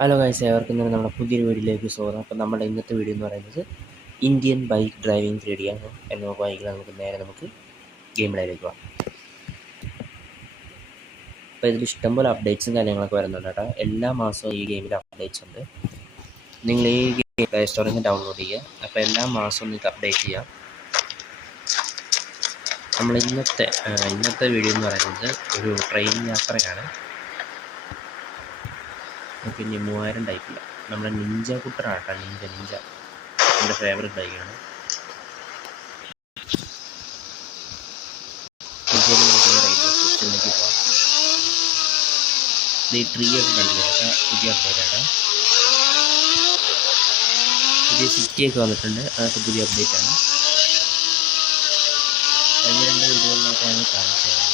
Hello guys, ഏവർക്കും തന്നെ നമ്മുടെ പുതിയൊരു വീഡിയോയിലേക്ക് സ്വാഗതം. അപ്പോൾ നമ്മുടെ ഇന്നത്തെ വീഡിയോ എന്ന് പറയുന്നത് ഇന്ത്യൻ ബൈക്ക് ഡ്രൈവിംഗ് 3D ആണ്. എന്ന ബൈക്കിൽ നമുക്ക് ഗെയിമിലേക്ക് പോകാം. അപ്പോൾ ഇതിൽ ഇഷ്ടംപോലെ അപ്ഡേറ്റ്സും കാര്യങ്ങളൊക്കെ വരുന്നുണ്ട് കേട്ടോ. എല്ലാ മാസവും ഈ ഗെയിമിൽ അപ്ഡേറ്റ്സ് ഉണ്ട്. നിങ്ങൾ ഈ ഗെയിം പ്ലേ സ്റ്റോറിൽ നിന്ന് ഡൗൺലോഡ് ചെയ്യുക. അപ്പോൾ എല്ലാ മാസവും നിങ്ങൾക്ക് അപ്ഡേറ്റ് ചെയ്യാം. നമ്മൾ ഇന്നത്തെ വീഡിയോ എന്ന് പറയുന്നത് ഒരു ട്രെയിൻ യാത്രയാണ്. പിന്നെ 3000 ടൈപ്പില്ല, നമ്മുടെ നിഞ്ച കുട്ടറാണ് കേട്ടോ. നിഞ്ച എൻ്റെ ഫേവറേറ്റ് ബൈക്കാണ്. റെയിൽവേ സ്റ്റേഷനിലേക്ക് പോകാം. ഇത് ഈ ട്രീ ഒക്കെ കണ്ടില്ലേ, പുതിയ അപ്ഡേറ്റാണ്. പുതിയ സിറ്റിയൊക്കെ വന്നിട്ടുണ്ട്, അതൊക്കെ പുതിയ അപ്ഡേറ്റാണ്. കഴിഞ്ഞ 2 വീഡിയോകളിലൊക്കെ ഞങ്ങൾ കാണിച്ചു തരാം.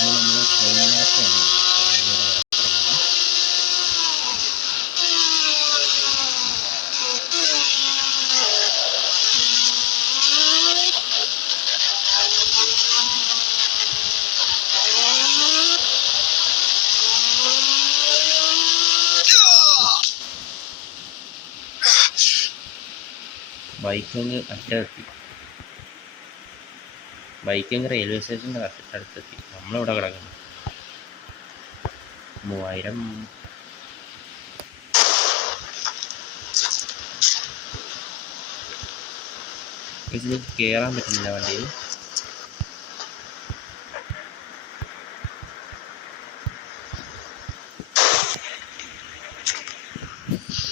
നമ്മൾ ട്രെയിൻ യാത്രയാണ്. ബൈക്കങ്ങ് റെയിൽവേ സ്റ്റേഷൻ്റെ അടുത്തെത്തി. നമ്മളിവിടെ കിടക്കുന്നു. 3000 ഇതിൽ കയറാൻ പറ്റുന്നില്ല വണ്ടിയിൽ.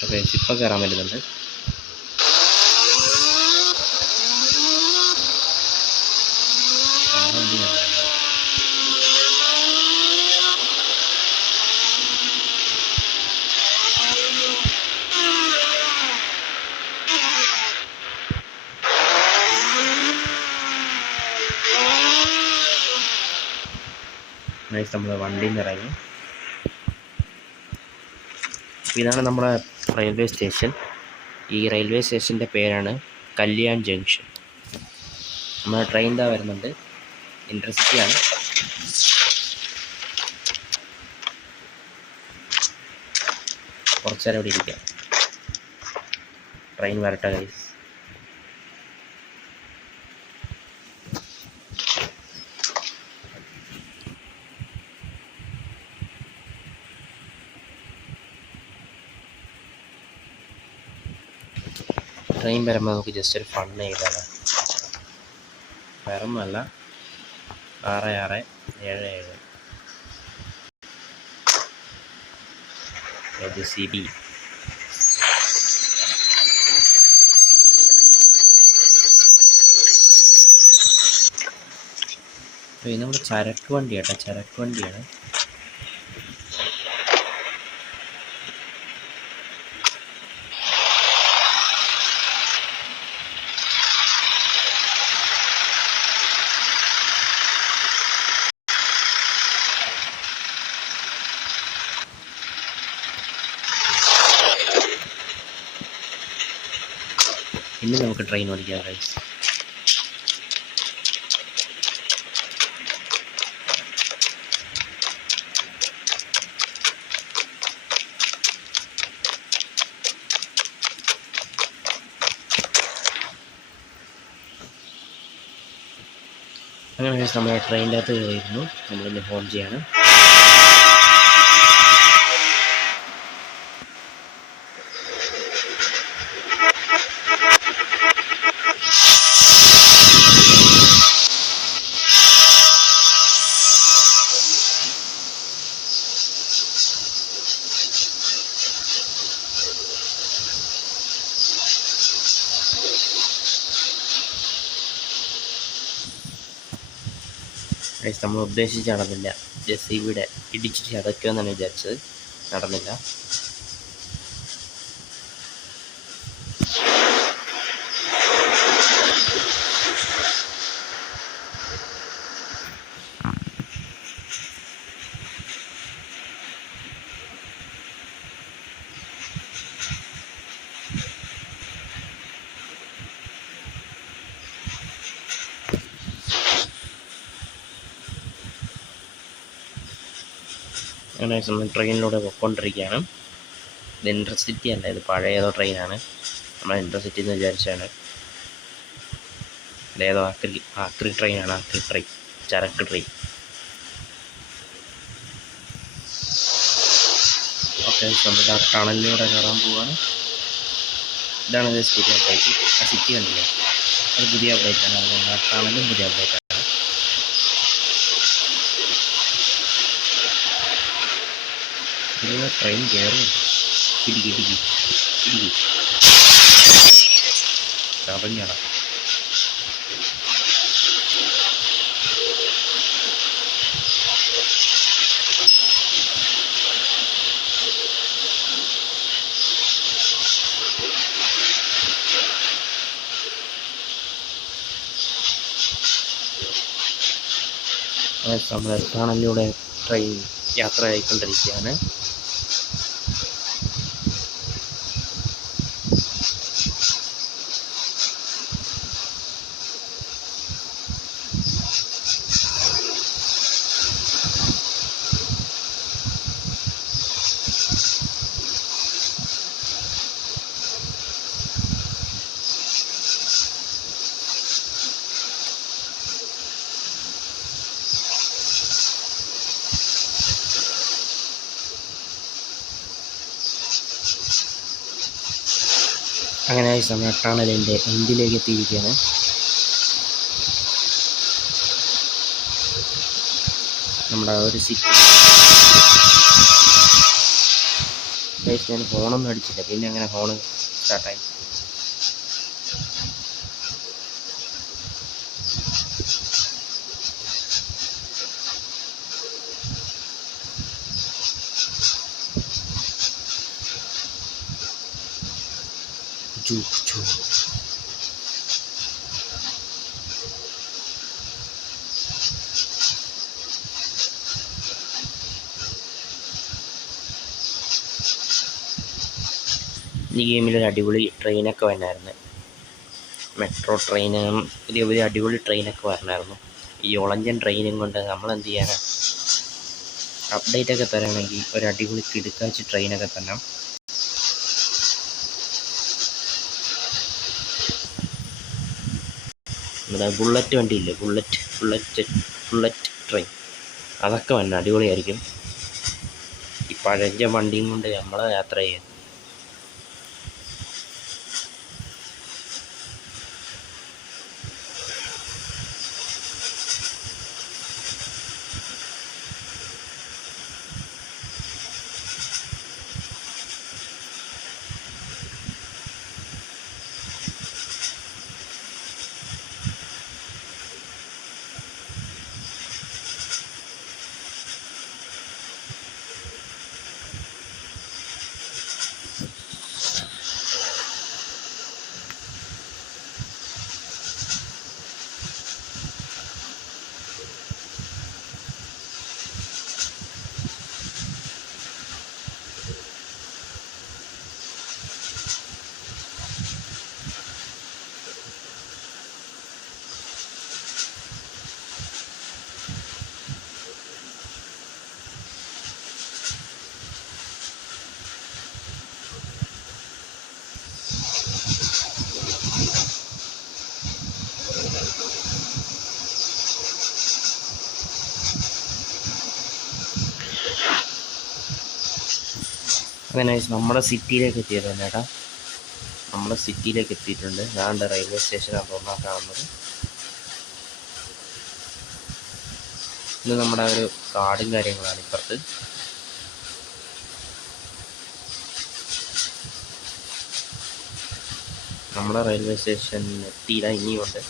ഓക്കെ, ഇപ്പം കയറാൻ പറ്റുന്നുണ്ട്. നമ്മൾ വണ്ടിയിൽ നിന്ന് ഇറങ്ങി. ഇതാണ് നമ്മുടെ റെയിൽവേ സ്റ്റേഷൻ. ഈ റെയിൽവേ സ്റ്റേഷൻ്റെ പേരാണ് കല്യാൺ ജംഗ്ഷൻ. നമ്മുടെ ട്രെയിൻ ഇതാ വരുന്നുണ്ട്. ഇൻ്റർസിറ്റിയാണ്. കുറച്ച് നേരം ഇവിടെ ഇരിക്കാം. ട്രെയിൻ വരട്ടെ ഗൈസ്. ട്രെയിൻ വരുമ്പോൾ നമുക്ക് ജസ്റ്റ് ഒരു ഫൺ ചെയ്താണ്. വേറെ ഒന്നുമല്ല, 6677 CB. ഇത് നമ്മുടെ ചരക്ക് വണ്ടി കേട്ടോ, ചരക്ക് വണ്ടിയാണ്. ഇനി നമുക്ക് ട്രെയിൻ ഓടിക്കാം ഗൈസ്. അങ്ങനെ നമ്മൾ ട്രെയിനിൻ്റെ അകത്ത് കയറിയിരുന്നു. നമ്മളിന്ന് ഹോം ചെയ്യാണ്. നമ്മൾ ഉദ്ദേശിച്ച് നടന്നില്ല. ജെസിബിയുടെ ഇടിച്ചിട്ട് ചതയ്ക്കുമെന്നാണ് വിചാരിച്ചത്, നടന്നില്ല. അങ്ങനെ നമ്മൾ ട്രെയിനിലൂടെ പോയിക്കൊണ്ടിരിക്കുകയാണ്. ഇത് ഇൻ്റർസിറ്റി അല്ല, ഇത് പഴയ ഏതോ ട്രെയിനാണ്. നമ്മൾ ഇൻ്റർസിറ്റി എന്ന് വിചാരിച്ചാണ്. ഇതേതോ ആക്രി ട്രെയിനാണ്, ആക്രി ട്രെയിൻ, ചരക്ക് ട്രെയിൻ. ഓക്കെ, നമ്മൾ ആ ടണലിലൂടെ കയറാൻ പോവുകയാണ്. ഇതാണ് ഇത് പുതിയ അപ്ഡേറ്റ്. ആ സിറ്റി കണ്ടില്ലേ, അത് പുതിയ അപ്ഡേറ്റാണ്. അതുകൊണ്ട് ആ ടണലും പുതിയ അപ്ഡേറ്റാണ്. ഇതിലൂടെ ട്രെയിൻ കയറും. ഇടിക്കി കറങ്ങണം. നമ്മൾ ടണലിലൂടെ ട്രെയിൻ യാത്ര ആയിക്കൊണ്ടിരിക്കുകയാണ്. അങ്ങനെ നമ്മൾ ടണലിൻ്റെ എൻഡിലേക്ക് എത്തിയിരിക്കുകയാണ്. നമ്മുടെ ഒരു സിറ്റി. ഞാൻ ഹോണൊന്നും അടിച്ചില്ല, പിന്നെ അങ്ങനെ ഹോണ് സ്റ്റാർട്ടായി. ഈ ഗെയിമിലൊരു അടിപൊളി ട്രെയിനൊക്കെ വന്നായിരുന്നു. മെട്രോ ട്രെയിന്, പുതിയ പുതിയ അടിപൊളി ട്രെയിനൊക്കെ വരണമായിരുന്നു. ഈ ഒളഞ്ചൻ ട്രെയിനും കൊണ്ട് നമ്മളെന്ത് ചെയ്യാനാണ്? അപ്ഡേറ്റൊക്കെ തരാണെങ്കിൽ ഒരു അടിപൊളി കിടുക്കാച്ചി ട്രെയിനൊക്കെ തന്നെ. നമ്മുടെ ബുള്ളറ്റ് വണ്ടിയില്ലേ, ബുള്ളറ്റ് ട്രെയിൻ, അതൊക്കെ വന്ന അടിപൊളിയായിരിക്കും. ഈ പഴഞ്ച വണ്ടിയും കൊണ്ട് നമ്മൾ യാത്ര ചെയ്യാൻ. അങ്ങനെ നമ്മുടെ സിറ്റിയിലേക്ക് എത്തിയതല്ല ചേട്ടാ, നമ്മുടെ സിറ്റിയിലേക്ക് എത്തിയിട്ടുണ്ട്. ഞാൻ റെയിൽവേ സ്റ്റേഷനാണ് തോന്നാൻ കാണുന്നത്. ഇത് നമ്മുടെ ഒരു കാടും കാര്യങ്ങളാണ് ഇപ്പുറത്ത്. നമ്മുടെ റെയിൽവേ സ്റ്റേഷൻ എത്തിയില്ല, ഇനിയുണ്ട്,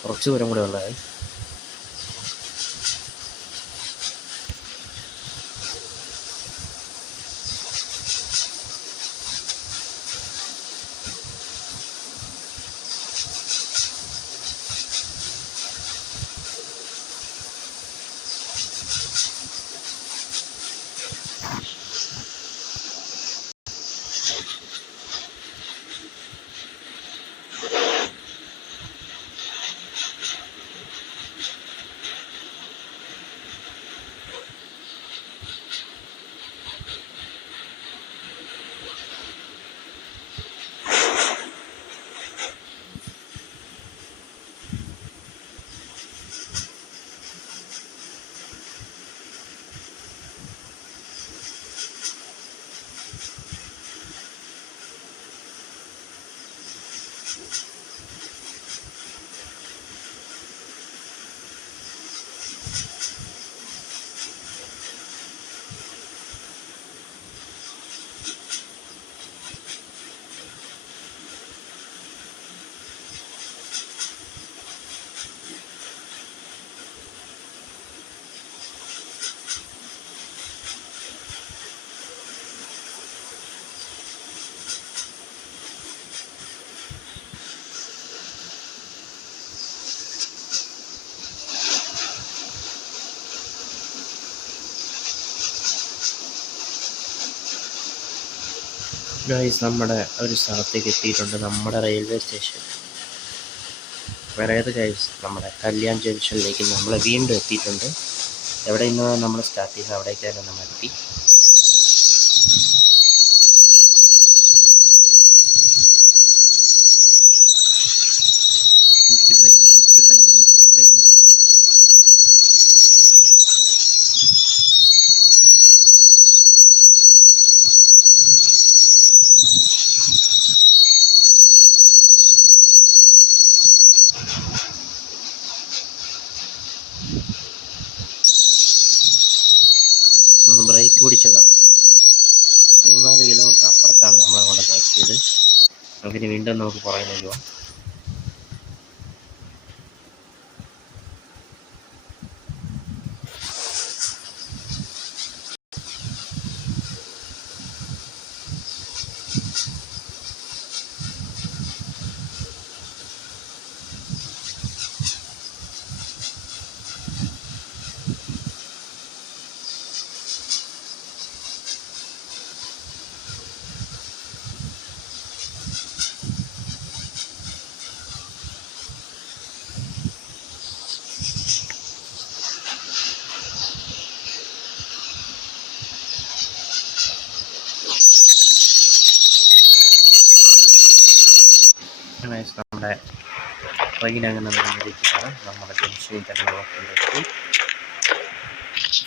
കുറച്ച് ദൂരം കൂടെ ഉള്ളത്. ഗൈസ് നമ്മുടെ ഒരു സ്ഥലത്തേക്ക് എത്തിയിട്ടുണ്ട്, നമ്മുടെ റെയിൽവേ സ്റ്റേഷൻ. വേറേത് ഗൈസ്, നമ്മുടെ കല്യാൺ ജംഗ്ഷനിലേക്ക് നമ്മൾ വീണ്ടും എത്തിയിട്ടുണ്ട്. എവിടെ നിന്ന് നമ്മൾ സ്റ്റാർട്ട് ചെയ്യുന്നത് അവിടേക്കാണ് നമ്മൾ എത്തി. ട്രെയിൻ. ബ്രേക്ക് പിടിച്ചതാണ്. 3-4 കിലോമീറ്റർ അപ്പുറത്താണ് നമ്മളെ കൊണ്ട് നിർത്തിയത്. നമുക്കിനി വീണ്ടും നമുക്ക് പുറകിലേക്ക് പോകാം. നമ്മുടെ ട്രെയിൻ അങ്ങനെ വന്നിരിക്കുകയാണ്. നമ്മുടെ ജംഗ്ഷനിൽ തന്നെ എത്തി.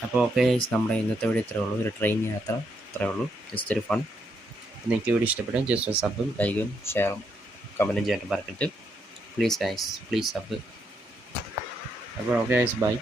അപ്പോൾ ഓക്കെ, നമ്മുടെ ഇന്നത്തെ വീഡിയോ ഇത്രയേ ഉള്ളൂ. ഒരു ട്രെയിൻ യാത്ര ഇത്രയേ ഉള്ളൂ, ജസ്റ്റ് ഒരു ഫൺ. നിങ്ങൾക്ക് വീഡിയോ ഇഷ്ടപ്പെടും ജസ്റ്റ് ഒരു സബും ലൈക്കും ഷെയറും കമൻറ്റും ചെയ്യാനായിട്ട് മറക്കരുത്. Please guys, please sub. അപ്പോൾ ഓക്കെ ഗൈസ്, ബൈ.